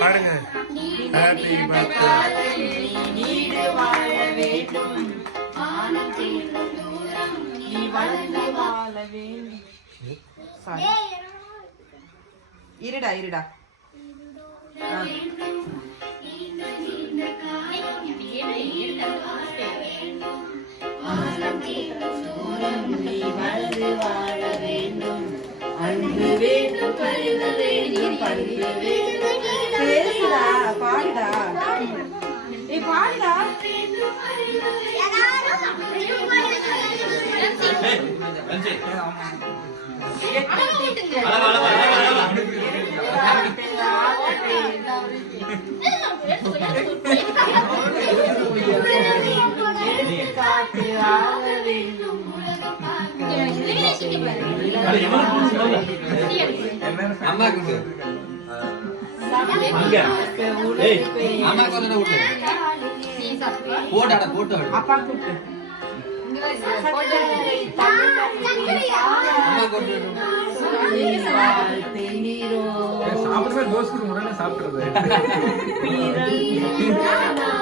பாருங்க. Happy birthday. Need வாழ வேண்டும். நீ வளர்ந்து வாழ வேண்டும். இருடா இருடா. நீ வளர்ந்து வாழ வேண்டும். அன்பு வேண்டும், பரிவு வேண்டும், பண்பு வேண்டும். பேசுடா, பாடுடா. ஏய் பாடுடா. அப்பா கூட்டு சாப்பிடுறது